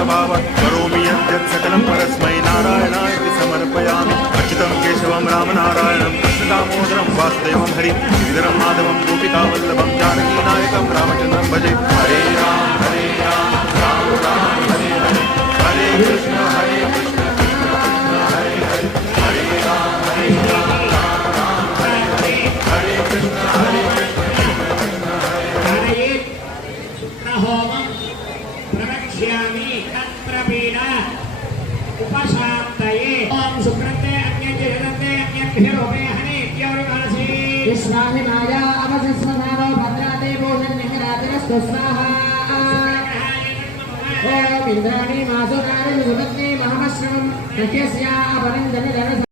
स्वभाव करोमि यद्यत् सकलं परस्मै नारायणाय समर्पयामि अच्युतं केशवं रामनारायणं कृष्णदामोदरं वासुदेवं हरि श्रीधरं माधवं गोपिकावल्लभं जानकीनायकं रामचन्द्रं भजे हरे राम राम राम हरे हरे हरे कृष्ण कृष्ण हरे हरे हरे राम राम राम हरे हरे हरे कृष्ण प्रवक्ष्यामि तत्रपीडा उपशान्तये ओम सुकृते अन्यजयते अन्यभिरोपे हनेत्योरिवासी विश्वानि माया अवसस्वनारो भद्राते भोजन्यहरातिरस्तु स्वाहा ओम इन्द्राणि मासुनानि सुभद्रे महमश्रमं नत्यस्या अपरञ्जनि